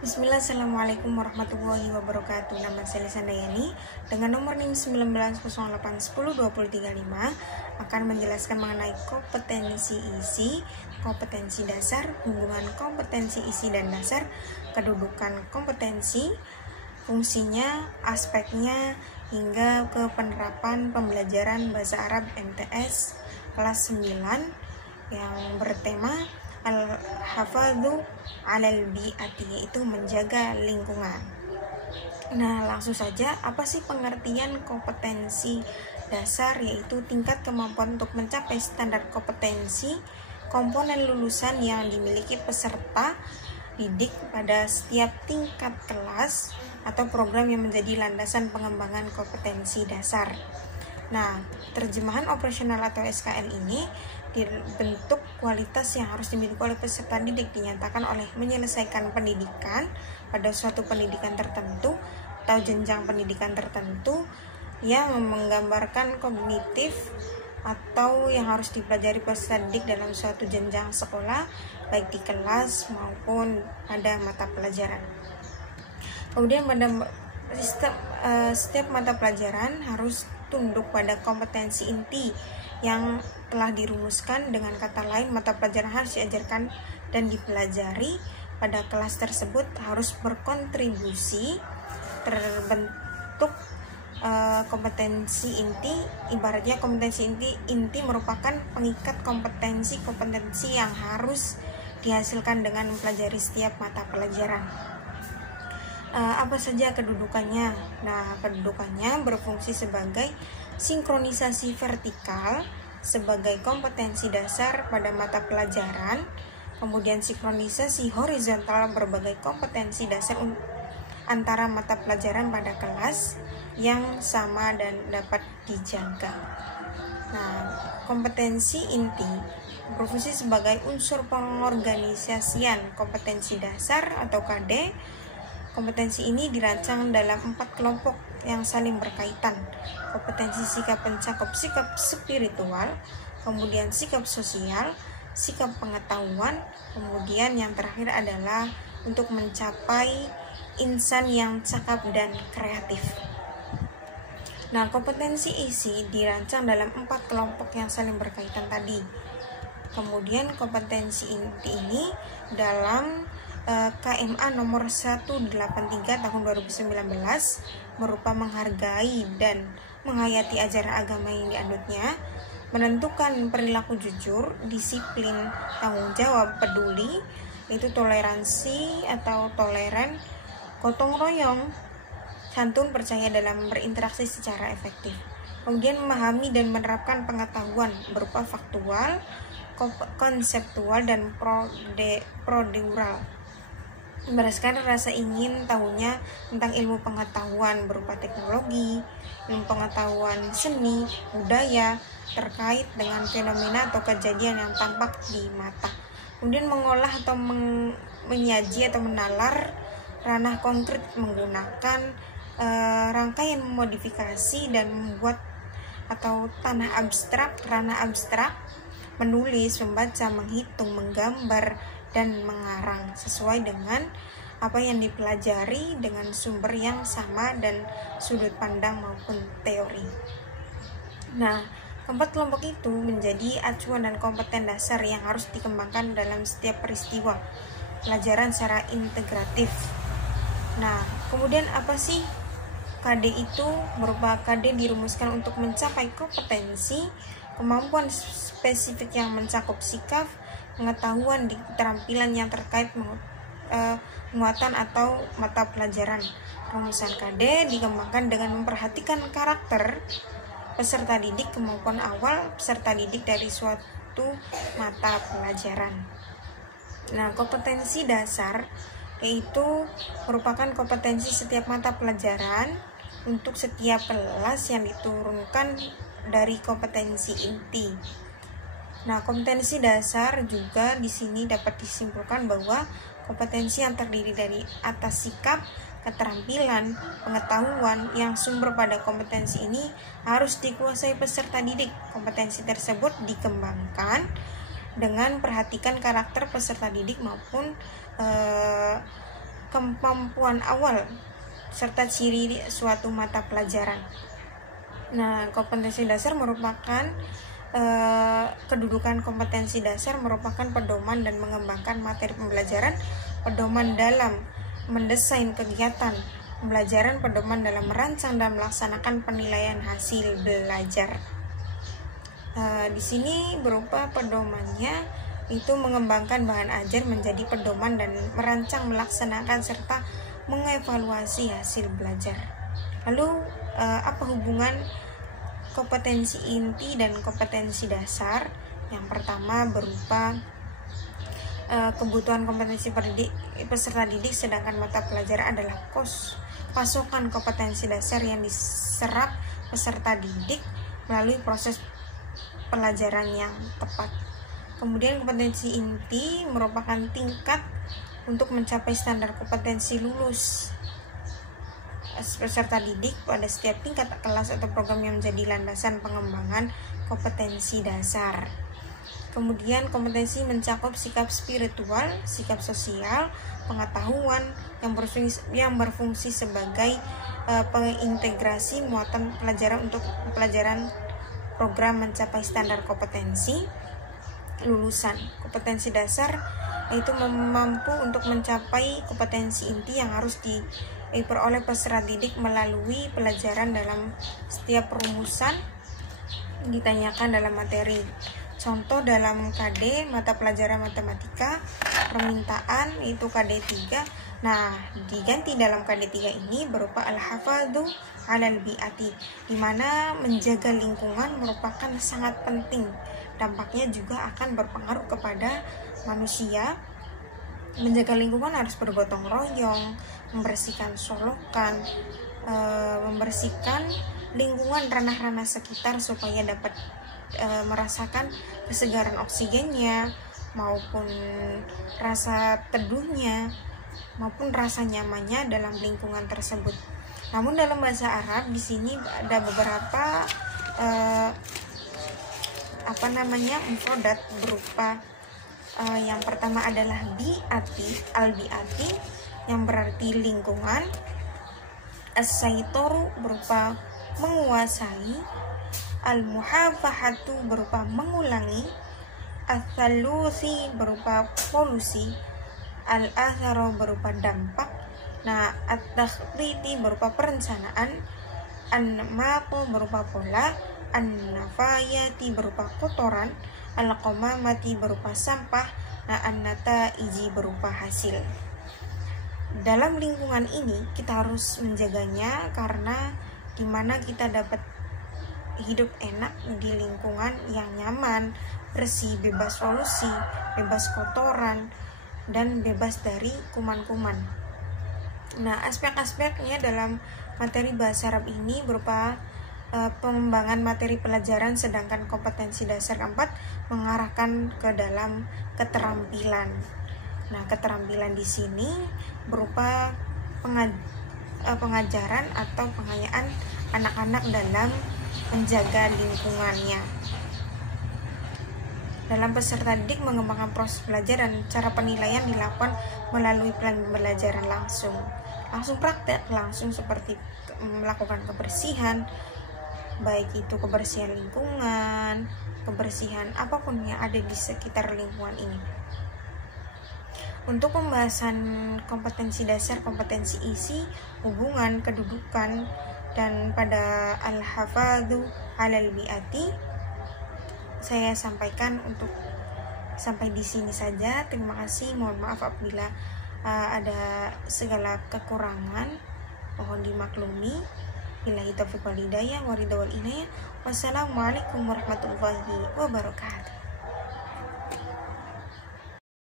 Bismillah, Assalamualaikum warahmatullahi wabarakatuh. Nama saya Lisa Dayani dengan nomor NIM 1908102035 akan menjelaskan mengenai kompetensi isi, kompetensi dasar, hubungan kompetensi isi dan dasar, kedudukan kompetensi, fungsinya, aspeknya, hingga ke penerapan pembelajaran Bahasa Arab MTS kelas 9 yang bertema Al-Hafadhu alal bi'ati, yaitu menjaga lingkungan. Nah, langsung saja, apa sih pengertian kompetensi dasar? Yaitu tingkat kemampuan untuk mencapai standar kompetensi komponen lulusan yang dimiliki peserta didik pada setiap tingkat kelas atau program yang menjadi landasan pengembangan kompetensi dasar. Nah, terjemahan operasional atau SKN ini dibentuk kualitas yang harus dimiliki oleh peserta didik dinyatakan oleh menyelesaikan pendidikan pada suatu pendidikan tertentu atau jenjang pendidikan tertentu yang menggambarkan kognitif atau yang harus dipelajari peserta didik dalam suatu jenjang sekolah baik di kelas maupun pada mata pelajaran. Kemudian pada setiap mata pelajaran harus tunduk pada kompetensi inti yang telah dirumuskan. Dengan kata lain, mata pelajaran harus diajarkan dan dipelajari pada kelas tersebut harus berkontribusi terbentuk kompetensi inti. Ibaratnya kompetensi inti merupakan pengikat kompetensi yang harus dihasilkan dengan mempelajari setiap mata pelajaran. Apa saja kedudukannya? Nah, kedudukannya berfungsi sebagai sinkronisasi vertikal sebagai kompetensi dasar pada mata pelajaran, kemudian sinkronisasi horizontal berbagai kompetensi dasar antara mata pelajaran pada kelas yang sama dan dapat dijaga. Nah, kompetensi inti berfungsi sebagai unsur pengorganisasian kompetensi dasar atau KD. Kompetensi ini dirancang dalam 4 kelompok yang saling berkaitan. Kompetensi sikap mencakup sikap spiritual, kemudian sikap sosial, sikap pengetahuan, kemudian yang terakhir adalah untuk mencapai insan yang cakap dan kreatif. Nah, kompetensi isi dirancang dalam 4 kelompok yang saling berkaitan tadi. Kemudian kompetensi inti ini dalam KMA nomor 183 tahun 2019 berupa menghargai dan menghayati ajaran agama yang dianutnya, menentukan perilaku jujur, disiplin, tanggung jawab, peduli, yaitu toleransi atau toleran, gotong royong, santun, percaya dalam berinteraksi secara efektif. Kemudian memahami dan menerapkan pengetahuan berupa faktual, konseptual, dan procedural. Berdasarkan rasa ingin tahunya tentang ilmu pengetahuan berupa teknologi, ilmu pengetahuan seni, budaya terkait dengan fenomena atau kejadian yang tampak di mata. Kemudian mengolah atau menyaji atau menalar ranah konkret menggunakan rangkaian modifikasi dan membuat atau ranah abstrak, menulis, membaca, menghitung, menggambar, dan mengarang sesuai dengan apa yang dipelajari dengan sumber yang sama dan sudut pandang maupun teori. Nah, keempat kelompok itu menjadi acuan dan kompeten dasar yang harus dikembangkan dalam setiap peristiwa pelajaran secara integratif. Nah, kemudian apa sih KD itu? Berupa KD dirumuskan untuk mencapai kompetensi, kemampuan spesifik yang mencakup sikap, pengetahuan di keterampilan yang terkait muatan atau mata pelajaran. Rumusan KD dikembangkan dengan memperhatikan karakter peserta didik, kemampuan awal peserta didik dari suatu mata pelajaran. Nah, kompetensi dasar yaitu merupakan kompetensi setiap mata pelajaran untuk setiap kelas yang diturunkan dari kompetensi inti. Nah, kompetensi dasar juga di sini dapat disimpulkan bahwa kompetensi yang terdiri dari atas sikap, keterampilan, pengetahuan yang sumber pada kompetensi ini harus dikuasai peserta didik. Kompetensi tersebut dikembangkan dengan perhatikan karakter peserta didik maupun kemampuan awal serta ciri suatu mata pelajaran. Nah, kompetensi dasar merupakan kedudukan kompetensi dasar merupakan pedoman dan mengembangkan materi pembelajaran, pedoman dalam mendesain kegiatan pembelajaran, pedoman dalam merancang dan melaksanakan penilaian hasil belajar. Di sini berupa pedomannya itu mengembangkan bahan ajar menjadi pedoman dan merancang, melaksanakan serta mengevaluasi hasil belajar. Lalu apa hubungan kompetensi inti dan kompetensi dasar? Yang pertama berupa kebutuhan kompetensi peserta didik, sedangkan mata pelajaran adalah pasokan kompetensi dasar yang diserap peserta didik melalui proses pelajaran yang tepat. Kemudian kompetensi inti merupakan tingkat untuk mencapai standar kompetensi lulus peserta didik pada setiap tingkat kelas atau program yang menjadi landasan pengembangan kompetensi dasar. Kemudian kompetensi mencakup sikap spiritual, sikap sosial, pengetahuan yang berfungsi sebagai pengintegrasi muatan pelajaran untuk pelajaran program mencapai standar kompetensi lulusan. Kompetensi dasar yaitu mampu untuk mencapai kompetensi inti yang harus diperoleh peserta didik melalui pelajaran dalam setiap rumusan ditanyakan dalam materi. Contoh dalam KD mata pelajaran matematika permintaan itu KD 3. Nah, diganti dalam KD 3 ini berupa al-hafadhu 'alal bi'ati, di mana menjaga lingkungan merupakan sangat penting. Dampaknya juga akan berpengaruh kepada manusia. Menjaga lingkungan harus bergotong royong, membersihkan solokan, membersihkan lingkungan ranah-ranah sekitar supaya dapat merasakan kesegaran oksigennya maupun rasa teduhnya maupun rasa nyamannya dalam lingkungan tersebut. Namun dalam bahasa Arab di sini ada beberapa mufradat berupa yang pertama adalah al-bi'ati yang berarti lingkungan, as-saitoru berupa menguasai, al-muhafahatu berupa mengulangi, al-thaluthi berupa polusi, al-atharu berupa dampak, nah at-takhriti berupa perencanaan, an-namatu berupa pola, an-nafayati berupa kotoran, al-qamamati berupa sampah, nah an-nataiji berupa hasil. Dalam lingkungan ini kita harus menjaganya karena dimana kita dapat hidup enak di lingkungan yang nyaman, bersih, bebas polusi, bebas kotoran, dan bebas dari kuman-kuman. Nah, aspek-aspeknya dalam materi bahasa Arab ini berupa pengembangan materi pelajaran, sedangkan kompetensi dasar keempat mengarahkan ke dalam keterampilan. Nah, keterampilan di sini berupa pengajaran atau pengayaan anak-anak dalam menjaga lingkungannya. Dalam peserta didik mengembangkan proses belajar dan cara penilaian dilakukan melalui plan pembelajaran langsung praktek, langsung seperti melakukan kebersihan, baik itu kebersihan lingkungan, kebersihan apapun yang ada di sekitar lingkungan ini. Untuk pembahasan kompetensi dasar, kompetensi isi, hubungan, kedudukan, dan pada al-hafadhu 'alal bi'ati saya sampaikan untuk sampai di sini saja. Terima kasih. Mohon maaf apabila ada segala kekurangan, mohon dimaklumi. Billahi taufiq wal hidayah wa ridha wal inayah. Wassalamualaikum warahmatullahi wabarakatuh.